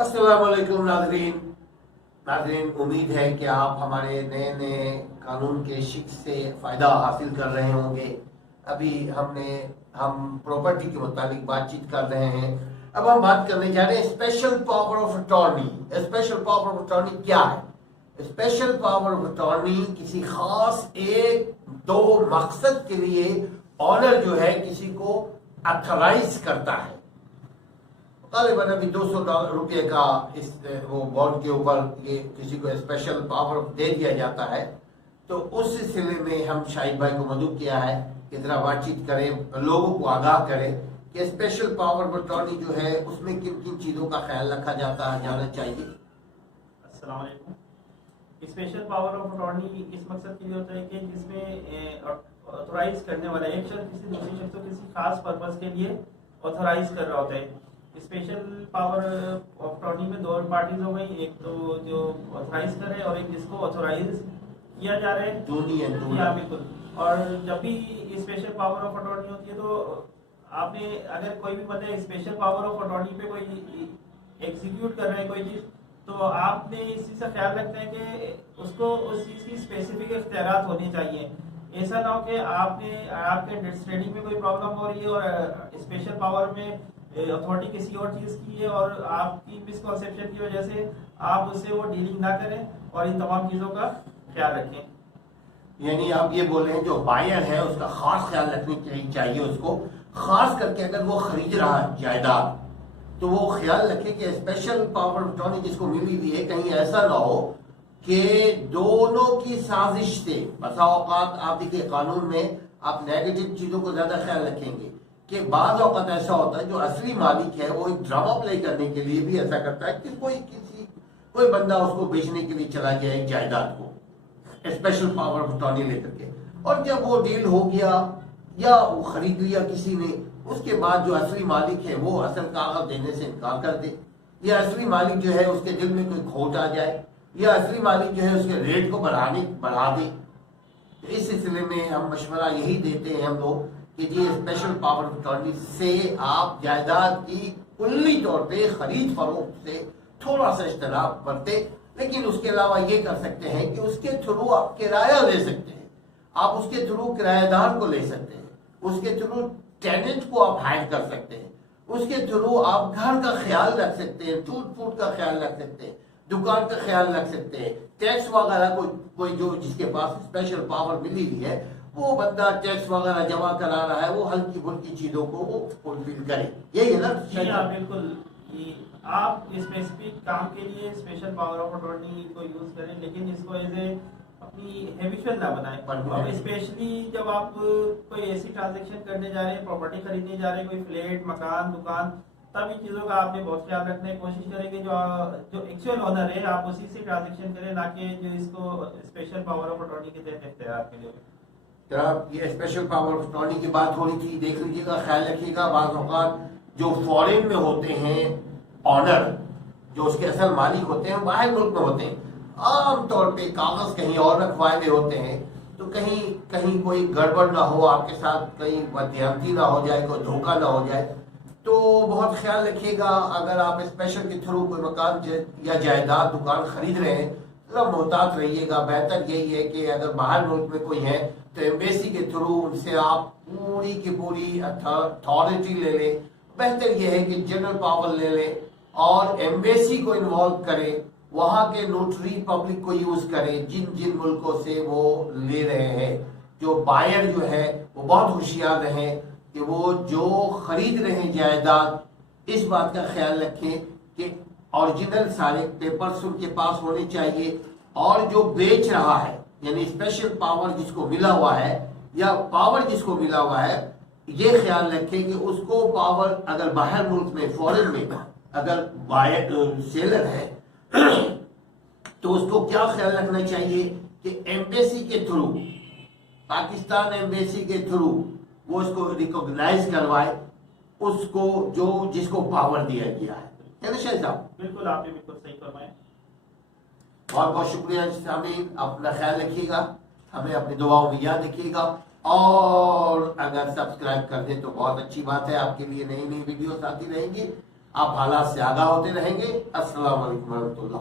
अस्सलाम वालेकुम नाज़रीन, उम्मीद है कि आप हमारे नए नए कानून के शिक्ष से फ़ायदा हासिल कर रहे होंगे। अभी हम प्रॉपर्टी के मुताबिक बातचीत कर रहे हैं। अब हम बात करने जा रहे हैं special power of attorney. Special power of attorney क्या है? स्पेशल पावर ऑफ अटॉर्नी किसी खास एक दो मकसद के लिए ऑनर जो है किसी को अथराइज करता है। तालिबान अभी $200 का इस वो बॉन्ड के ऊपर ये किसी को स्पेशल पावर दे दिया जाता है। तो उस सिलसिले में हम शाहिद भाई को मदऊ किया है कि जरा बातचीत करें, लोगों को आगाह करें कि स्पेशल पावर ऑफ अटॉर्नी जो है उसमें किन किन चीज़ों का ख्याल रखा जाना चाहिए। अस्सलाम वालेकुम। स्पेशल पावर ऑफ अटॉर्नी इस मकसद के लिए होता है कि जिसमें ऑथोराइज करने वाला एक शख्स किसी दूसरे शख्स को किसी खास पर्पस के लिए ऑथोराइज कर रहा होता है। स्पेशल पावर ऑफ अटॉर्नी में दो पार्टीज हो गई, एक तो जो ऑथोराइज कर रहे हैं और एक जिसको ऑथोराइज किया जा रहा है। या बिल्कुल। और जब भी स्पेशल पावर ऑफ अटॉर्नी होती है तो आपने अगर कोई भी बंदा स्पेशल पावर ऑफ अटॉर्नी पे कोई एग्जीक्यूट कर रहे हैं कोई चीज, तो आपने इस चीज का ख्याल रखना है कि उसको उस चीज की स्पेसिफिक इख्तियारात होने चाहिए। ऐसा ना हो कि आपके अंडरस्टैंडिंग में कोई प्रॉब्लम हो रही है और स्पेशल पावर में अथॉरिटी किसी और चीज की है और आपकी मिसकॉन्सेप्शन की वजह से आप उससे वो डीलिंग ना करें और इन तमाम चीजों का ख्याल रखें। यानी आप ये बोल रहे हैं जो बायर है उसका खास ख्याल रखनी चाहिए उसको, खास करके अगर वो खरीद रहा है जायदाद तो वो ख्याल रखे कि स्पेशल पावर ऑफ अटॉर्नी जिसको मिली हुई है कहीं ऐसा ना हो कि दोनों की साजिश से। बसा औकात आप देखिए कानून में आप नेगेटिव चीजों को ज्यादा ख्याल रखेंगे कि बाज़ औक़ात ऐसा होता है जो असली मालिक है वो एक ड्रामा प्ले करने के लिए भी ऐसा करता है कि कोई बंदा उसको बेचने के लिए चला गया एक जायदाद को स्पेशल पावर ऑफ अटॉर्नी लेकर के, और जब वो डील हो गया या वो खरीद लिया किसी ने, उसके बाद जो असली मालिक है वो असल कागज देने से इनकार कर दे, या असली मालिक जो है उसके दिल में कोई खोट आ जाए, या असली मालिक जो है उसके रेट को बढ़ा दे। तो इस सिलसिले में हम मशवरा यही देते हैं हम लोग कि जी स्पेशल पावर ऑफ अटॉर्नी से आप जायदाद की कुल्ली तौर पे खरीद फरोख्त से थोड़ा सा इज्तनाब बरते, लेकिन उसके अलावा ये कर सकते हैं कि उसके थ्रू आप किराया ले सकते हैं, आप उसके थ्रू किराएदार को ले सकते हैं, उसके थ्रू टेनेंट को आप हायर कर सकते हैं, उसके थ्रू आप घर का ख्याल रख सकते हैं, टूट फूट का ख्याल रख सकते हैं, दुकान का ख्याल रख सकते हैं, टैक्स वगैरह कोई जो जिसके पास स्पेशल पावर मिली हुई है वो बंदा टैक्स वगैरह जमा करा रहा है वो हल्की फुल्की चीजों को वो फुलफिल करे। यही है ना? बिल्कुल। आप स्पेसिफिक काम के लिए स्पेशल पावर ऑफ अटॉर्नी को यूज करें, लेकिन इसको एज ए अपनी हैबिचुअल ना बनाएं। और स्पेशली जब आप कोई ऐसी ट्रांजेक्शन करने जा रहे हैं, प्रॉपर्टी खरीदने जा रहे हैं, कोई फ्लैट मकान दुकान, तब इन चीजों का आपने बहुत ख्याल रखने की कोशिश करेंगे जो एक्चुअल ओनर है आप उसी से ट्रांजेक्शन करें, ना कि जो इसको स्पेशल पावर ऑफ अटॉर्नी के तहत इख्तियार के लिए। ये स्पेशल पावर ऑफ अटॉर्नी की बात हो रही थी, देख लीजिएगा, ख्याल रखिएगा। बाज़ औक़ात जो फॉरेन में होते हैं ऑनर, जो उसके असल मालिक होते हैं बाहर मुल्क में होते हैं, आम तौर पे कागज कहीं और रखवाए हुए होते हैं, तो कहीं कोई गड़बड़ ना हो आपके साथ, कहीं बदयांती ना हो जाए, कोई धोखा ना हो जाए, तो बहुत ख्याल रखिएगा। अगर आप स्पेशल के थ्रू कोई मकान या जायदाद दुकान खरीद रहे हैं तो मोहतात रहिएगा। बेहतर यही है कि अगर बाहर मुल्क में कोई है तो एम्बेसी के थ्रू उनसे आप पूरी की पूरी अथॉरिटी ले लें। बेहतर यह है कि जनरल पावर ले लें और एम्बेसी को इन्वॉल्व करें, वहाँ के नोटरी पब्लिक को यूज करें जिन मुल्कों से वो ले रहे हैं। जो बायर जो है वो बहुत होशियार रहें कि वो जो खरीद रहे हैं जायदाद इस बात का ख्याल रखें कि ओरिजिनल सारे पेपर्स उनके पास होने चाहिए, और जो बेच रहा है यानी स्पेशल पावर जिसको मिला हुआ है या पावर जिसको मिला हुआ है, ये ख्याल रखें कि उसको पावर अगर बाहर मुल्क में फॉरेन में अगर बायर सेलर है तो उसको क्या ख्याल रखना चाहिए कि एम्बेसी के थ्रू, पाकिस्तान एम्बेसी के थ्रू वो उसको रिकॉग्नाइज करवाए उसको जिसको पावर दिया गया है ना शाहिद साहब? बिल्कुल, आपने बिल्कुल सही फरमाया। बहुत बहुत शुक्रिया सामीन, अपना ख्याल रखिएगा, हमें अपनी दुआओं में याद रखिएगा, और अगर सब्सक्राइब कर दें तो बहुत अच्छी बात है, आपके लिए नई नई वीडियोस आती रहेंगी। آپ حالات سے آگاہ ہوتے رہیں گے. السلام علیکم ورحمۃ اللہ.